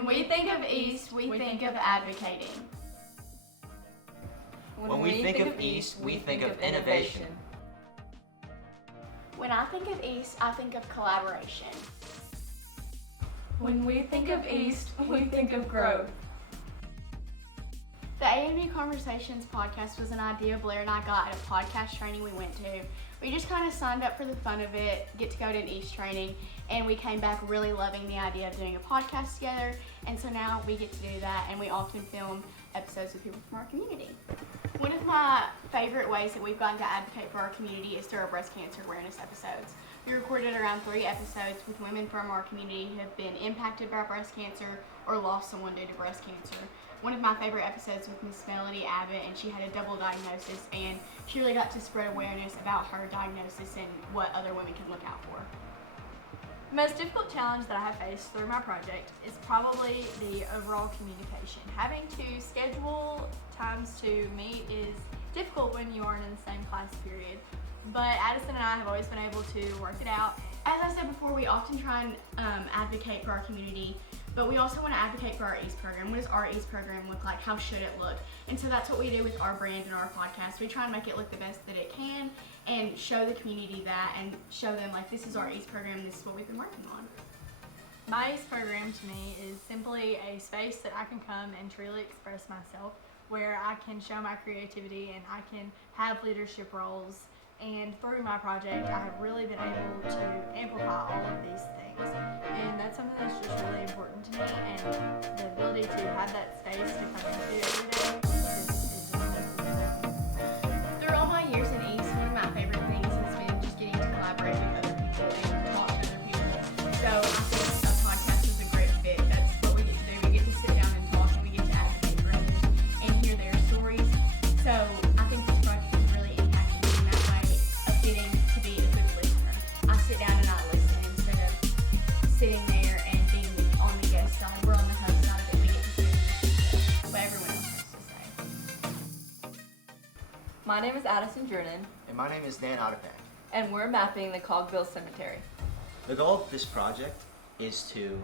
When we think of East, we think of advocating. When we think of East, we think of innovation. When I think of East, I think of collaboration. When we think of East, we think of growth. The A&B Conversations podcast was an idea Blair and I got at a podcast training we went to. We just kind of signed up for the fun of it, get to go to an East training, and we came back really loving the idea of doing a podcast together. And so now we get to do that, and we often film episodes with people from our community. One of my favorite ways that we've gotten to advocate for our community is through our breast cancer awareness episodes. We recorded around 3 episodes with women from our community who have been impacted by breast cancer or lost someone due to breast cancer. One of my favorite episodes with Miss Melody Abbott, and she had a double diagnosis, and she really got to spread awareness about her diagnosis and what other women can look out for. The most difficult challenge that I have faced through my project is probably the overall communication. Having to schedule times to meet is difficult when you aren't in the same class period, but Addison and I have always been able to work it out. As I said before, we often try and advocate for our community, but we also want to advocate for our East program. What does our East program look like? How should it look? And so that's what we do with our brand and our podcast. We try and make it look the best that it can and show the community that and show them, like, this is our East program, this is what we've been working on. My East program to me is simply a space that I can come and truly express myself, where I can show my creativity and I can have leadership roles. And through my project, I have really been able to amplify all of these things. And that's something that's just really important to me, and the ability to have that space to come into every day is really important. Through all my years in East, one of my favorite things has been just getting to collaborate with other people and talk to other people. So I think a podcast is a great fit. That's what we get to do. We get to sit down and talk, and we get to advocate for others and hear their stories. So I think this project has really impacted me in that way of getting to be a good listener. I sit down and I listen instead of sitting there and being on the guest side. We're on the host side of it. We get to sit and listen to what everyone else has to say. My name is Addison Jordan, And my name is Dan Odepak. and we're mapping the Cogville Cemetery. The goal of this project is to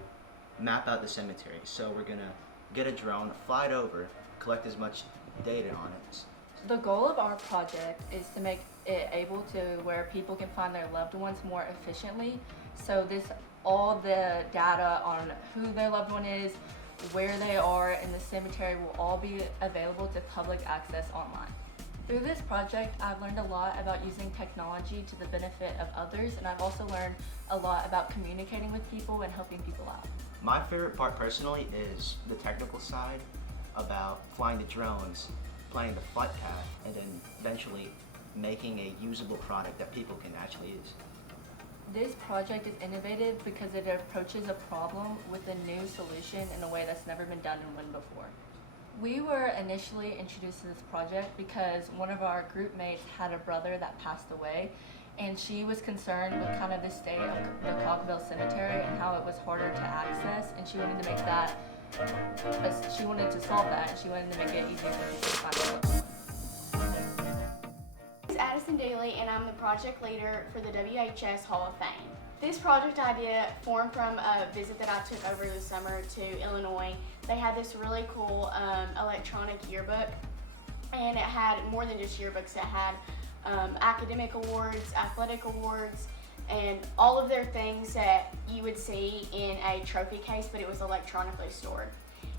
map out the cemetery. So we're gonna get a drone, fly it over, collect as much data on it. The goal of our project is to make it able to where people can find their loved ones more efficiently. So all the data on who their loved one is, where they are in the cemetery will all be available to public access online. Through this project, I've learned a lot about using technology to the benefit of others, and I've also learned a lot about communicating with people and helping people out. My favorite part personally is the technical side about flying the drones, planning the flight path, and then eventually making a usable product that people can actually use. This project is innovative because it approaches a problem with a new solution in a way that's never been done in Wynne before. We were initially introduced to this project because one of our group mates had a brother that passed away, and she was concerned with kind of the state of the Cogville Cemetery and how it was harder to access, and she wanted to make that, she wanted to solve that, and she wanted to make it easier for people to find their loved ones. It's Addison Daly, and I'm the project leader for the WHS Hall of Fame. This project idea formed from a visit that I took over the summer to Illinois. They had this really cool electronic yearbook, and it had more than just yearbooks. It had academic awards, athletic awards, and all of their things that you would see in a trophy case, but it was electronically stored.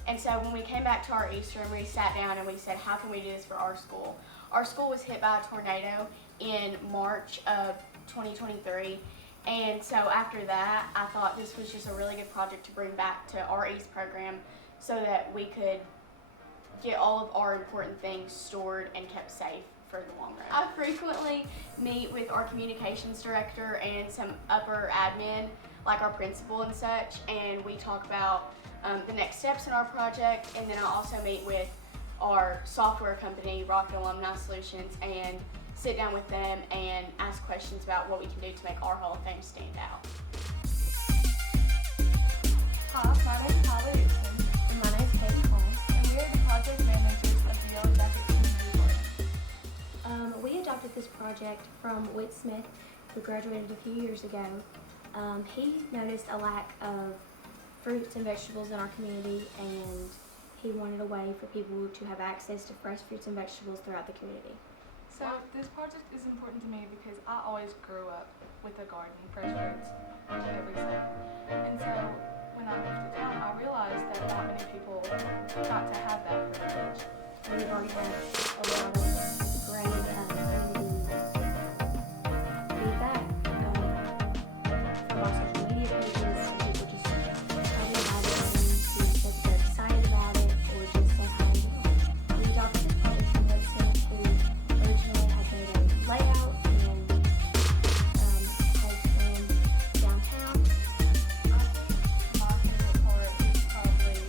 And so when we came back to our East room, we sat down and we said, how can we do this for our school? Our school was hit by a tornado in March of 2023. And so after that, I thought this was just a really good project to bring back to our East program so that we could get all of our important things stored and kept safe for the long run. I frequently meet with our communications director and some upper admin, like our principal and such, and we talk about the next steps in our project. And then I also meet with our software company, Rocket Alumni Solutions, and sit down with them and ask questions about what we can do to make our Hall of Fame stand out. Hi, my name is Tyler Dixon. And my name is Katie Cole. And we are the project managers of the Yellow Jacket Community Garden. We adopted this project from Whit Smith, who graduated a few years ago. He noticed a lack of fruits and vegetables in our community, and he wanted a way for people to have access to fresh fruits and vegetables throughout the community. So this project is important to me because I always grew up with a garden, fresh fruits every summer. And so when I moved to town, I realized that not many people got to have that privilege. We've already had a lot of great community feedback from our social media pages, and people just talking about it, and said that they're excited about it, or just said how we adopted this project from Wynne, who originally had made a layout and has been downtown. I think my favorite part is probably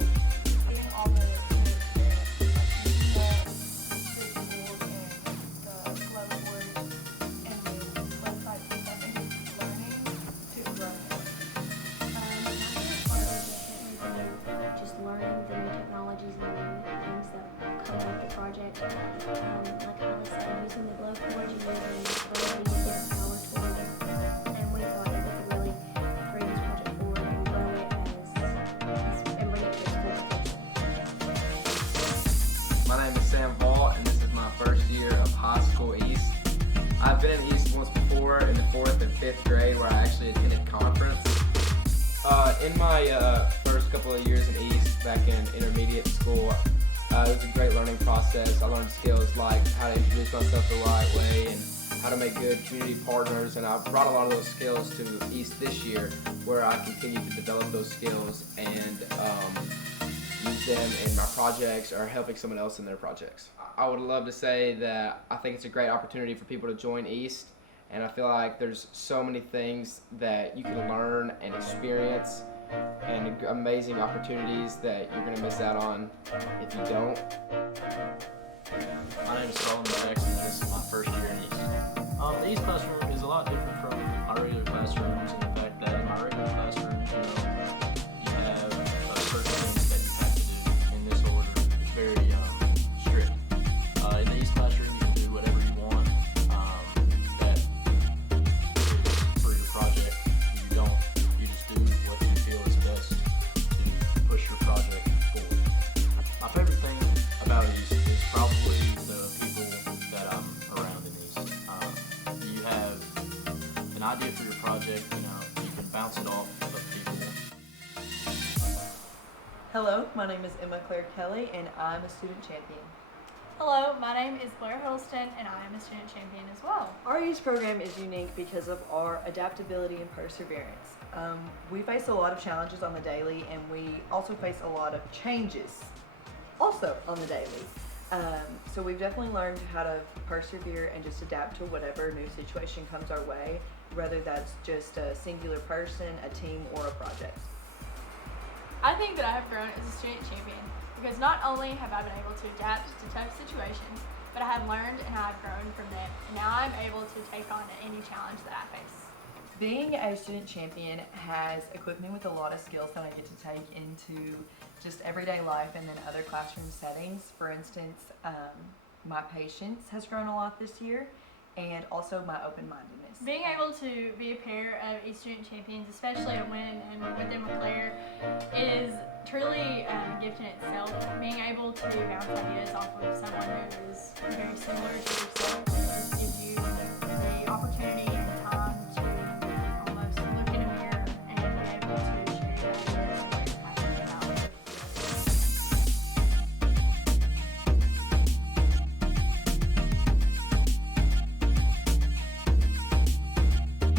getting all the new experience, like using the visuals and the glow boards and the websites and stuff, and just learning to grow. My favorite part would definitely be just learning the new technologies and the new things that come with the project. Like Holly said, using the glow forge and using the ability to get a power tool. And we thought that we could really bring this project forward and grow it and bring it to its full potential. My name is Sam Hall, and this is my first year of high school East. I've been in East once before in the 4th and 5th grade where I actually attended Conference. In my first couple of years in East, back in intermediate school, it was a great learning process. I learned skills like how to introduce myself the right way and how to make good community partners, and I've brought a lot of those skills to East this year where I continue to develop those skills and use them in my projects or helping someone else in their projects. I would love to say that I think it's a great opportunity for people to join East, and I feel like there's so many things that you can learn and experience and amazing opportunities that you're going to miss out on if you don't. My name is Solomon Jackson, and this is my first year in East. The East classroom is a lot different from my regular classrooms in the fact that in my regular classrooms, you have certain things that you have to do in this order. It's very strict. In the East classroom, you can do whatever you want that is for your project. If you don't, you just do what you feel is best to push your project forward. My favorite thing about East is probably the people that I'm around in East. You have an idea for your project, you can bounce it off of people. Hello, my name is Emma Claire Kelly, and I'm a student champion. Hello, my name is Blair Hilston, and I am a student champion as well. Our youth program is unique because of our adaptability and perseverance. We face a lot of challenges on the daily, and we also face a lot of changes also on the daily. So we've definitely learned how to persevere and just adapt to whatever new situation comes our way, whether that's just a singular person, a team, or a project. I think that I have grown as a student champion because not only have I been able to adapt to tough situations, but I have learned and I've grown from them, and now I'm able to take on any challenge that I face. Being a student champion has equipped me with a lot of skills that I get to take into just everyday life and then other classroom settings. For instance, my patience has grown a lot this year, and also my open-mindedness. Being able to be a pair of East Student Champions, especially at Wynne and within McClare, is truly a gift in itself. Being able to bounce ideas off of someone who is very similar to yourself, it just gives you